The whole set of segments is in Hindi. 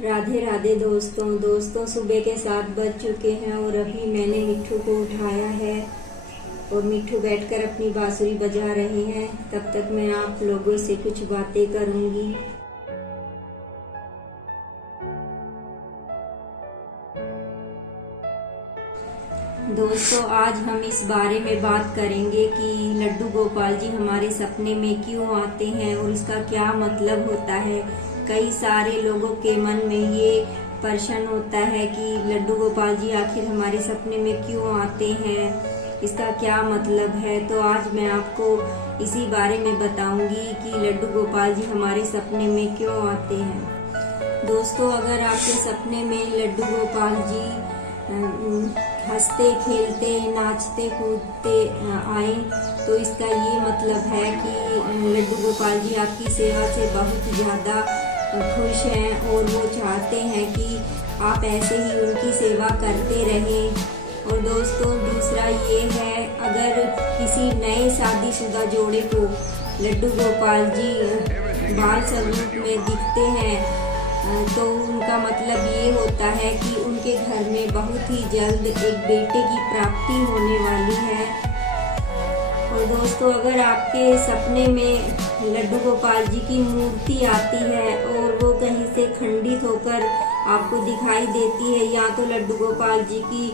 राधे राधे दोस्तों सुबह के 7 बज चुके हैं और अभी मैंने मिट्ठू को उठाया है और मिट्ठू बैठकर अपनी बांसुरी बजा रहे हैं। तब तक मैं आप लोगों से कुछ बातें करूंगी। दोस्तों, आज हम इस बारे में बात करेंगे कि लड्डू गोपाल जी हमारे सपने में क्यों आते हैं और इसका क्या मतलब होता है। कई सारे लोगों के मन में ये प्रश्न होता है कि लड्डू गोपाल जी आखिर हमारे सपने में क्यों आते हैं, इसका क्या मतलब है। तो आज मैं आपको इसी बारे में बताऊंगी कि लड्डू गोपाल जी हमारे सपने में क्यों आते हैं। दोस्तों, अगर आपके सपने में लड्डू गोपाल जी हंसते खेलते नाचते कूदते आए तो इसका ये मतलब है कि लड्डू गोपाल जी आपकी सेवा से बहुत ज़्यादा खुश हैं और वो चाहते हैं कि आप ऐसे ही उनकी सेवा करते रहें। और दोस्तों, दूसरा ये है, अगर किसी नए शादीशुदा जोड़े को लड्डू गोपाल जी बाल स्वरूप में दिखते हैं तो उनका मतलब ये होता है कि उनके घर में बहुत ही जल्द एक बेटे की प्राप्ति होने वाली है। और दोस्तों, अगर आपके सपने में लड्डू गोपाल जी की मूर्ति आती है और वो कहीं से खंडित होकर आपको दिखाई देती है, या तो लड्डू गोपाल जी की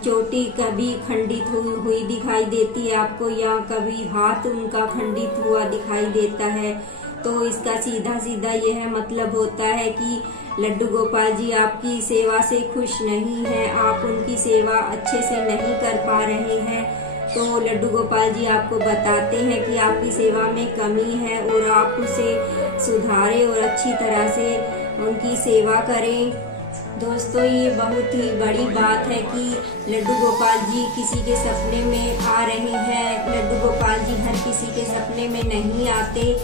चोटी कभी खंडित हुई दिखाई देती है आपको, या कभी हाथ उनका खंडित हुआ दिखाई देता है, तो इसका सीधा सीधा यह मतलब होता है कि लड्डू गोपाल जी आपकी सेवा से खुश नहीं है, आप उनकी सेवा अच्छे से नहीं कर पा रहे हैं। तो लड्डू गोपाल जी आपको बताते हैं कि आपकी सेवा में कमी है और आप उसे सुधारें और अच्छी तरह से उनकी सेवा करें। दोस्तों, ये बहुत ही बड़ी बात है कि लड्डू गोपाल जी किसी के सपने में आ रहे हैं। लड्डू गोपाल जी हर किसी के सपने में नहीं आते।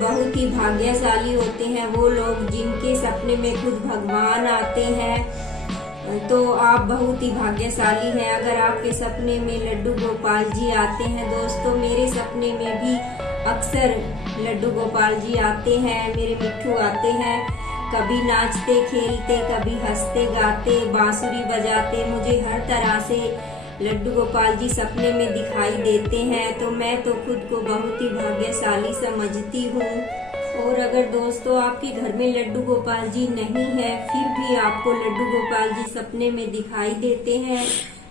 बहुत ही भाग्यशाली होते हैं वो लोग जिनके सपने में खुद भगवान आते हैं। तो आप बहुत ही भाग्यशाली हैं अगर आपके सपने में लड्डू गोपाल जी आते हैं। दोस्तों, मेरे सपने में भी अक्सर लड्डू गोपाल जी आते हैं, मेरे मिट्ठू आते हैं। कभी नाचते खेलते, कभी हंसते गाते, बांसुरी बजाते, मुझे हर तरह से लड्डू गोपाल जी सपने में दिखाई देते हैं। तो मैं तो खुद को बहुत ही भाग्यशाली समझती हूँ। और अगर दोस्तों आपके घर में लड्डू गोपाल जी नहीं है, फिर भी आपको लड्डू गोपाल जी सपने में दिखाई देते हैं,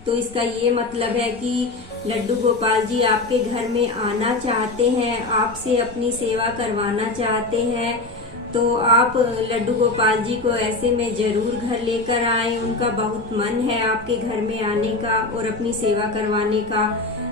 तो इसका ये मतलब है कि लड्डू गोपाल जी आपके घर में आना चाहते हैं, आपसे अपनी सेवा करवाना चाहते हैं। तो आप लड्डू गोपाल जी को ऐसे में जरूर घर लेकर आए। उनका बहुत मन है आपके घर में आने का और अपनी सेवा करवाने का,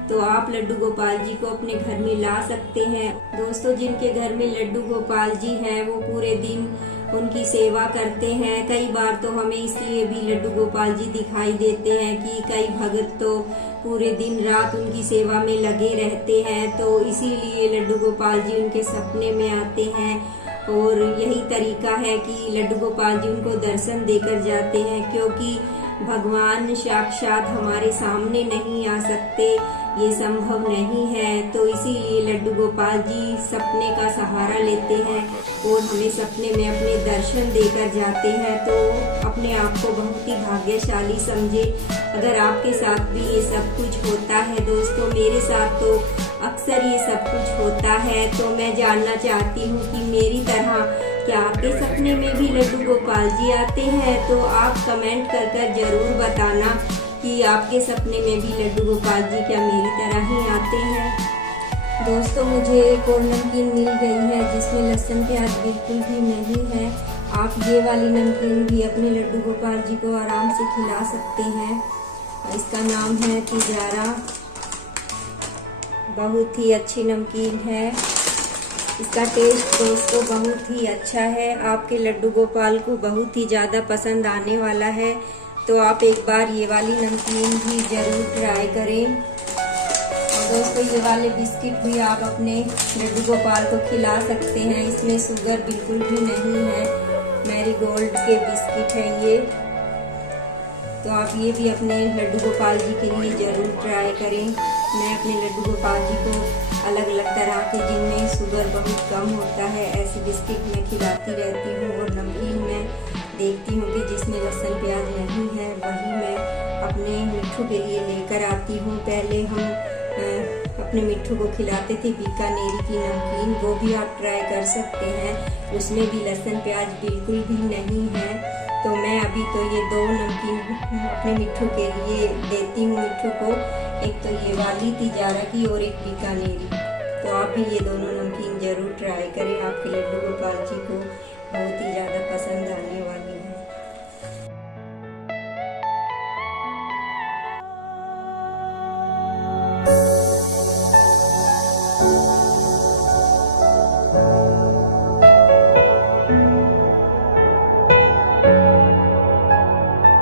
तो आप लड्डू गोपाल जी को अपने घर में ला सकते हैं। दोस्तों, जिनके घर में लड्डू गोपाल जी हैं वो पूरे दिन उनकी सेवा करते हैं। कई बार तो हमें इसलिए भी लड्डू गोपाल जी दिखाई देते हैं कि कई भक्त तो पूरे दिन रात उनकी सेवा में लगे रहते हैं, तो इसीलिए लड्डू गोपाल जी उनके सपने में आते हैं। और यही तरीका है कि लड्डू गोपाल जी उनको दर्शन देकर जाते हैं, क्योंकि भगवान साक्षात हमारे सामने नहीं आ सकते, ये संभव नहीं है। तो इसीलिए लड्डू गोपाल जी सपने का सहारा लेते हैं और हमें सपने में अपने दर्शन देकर जाते हैं। तो अपने आप को बहुत ही भाग्यशाली समझे अगर आपके साथ भी ये सब कुछ होता है। दोस्तों, मेरे साथ तो अक्सर ये सब कुछ होता है। तो मैं जानना चाहती हूँ कि मेरी तरह क्या आपके सपने में भी लड्डू गोपाल जी आते हैं। तो आप कमेंट कर जरूर बताना कि आपके सपने में भी लड्डू गोपाल जी क्या मेरी तरह ही आते हैं। दोस्तों, मुझे एक और नमकीन मिल गई है जिसमें लहसुन प्याज बिल्कुल भी नहीं है। आप ये वाली नमकीन भी अपने लड्डू गोपाल जी को आराम से खिला सकते हैं। इसका नाम है तिजारा, बहुत ही अच्छी नमकीन है। इसका टेस्ट दोस्तों बहुत ही अच्छा है, आपके लड्डू गोपाल को बहुत ही ज़्यादा पसंद आने वाला है। तो आप एक बार ये वाली नमकीन भी ज़रूर ट्राई करें। और दोस्तों, ये वाले बिस्किट भी आप अपने लड्डू गोपाल को खिला सकते हैं। इसमें शुगर बिल्कुल भी नहीं है, मैरीगोल्ड के बिस्किट हैं ये। तो आप ये भी अपने लड्डू गोपाल जी के लिए ज़रूर ट्राई करें। मैं अपने लड्डू गोपाल जी को अलग अलग तरह के जिनमें शुगर बहुत कम होता है ऐसे बिस्किट मैं खिलाती रहती हूँ और नमकीन में देखती हूँ कि जिसमें लहसुन प्याज नहीं है वही मैं अपने मिट्ठू के लिए लेकर आती हूँ। पहले हम अपने मिट्ठू को खिलाते थे बीकानेरी की नमकीन, वो भी आप ट्राई कर सकते हैं, उसमें भी लहसुन प्याज बिल्कुल भी नहीं है। तो मैं अभी तो ये 2 नमकीन अपने मिट्ठू के लिए देती हूँ मिट्ठू को, एक तो ये वाली तिजारा की और एक बीकानेरी। तो आप भी ये दोनों नमकीन ज़रूर ट्राई करें, आपके लड्डू गोपाल जी को बहुत ही ज़्यादा पसंद आने वाली है।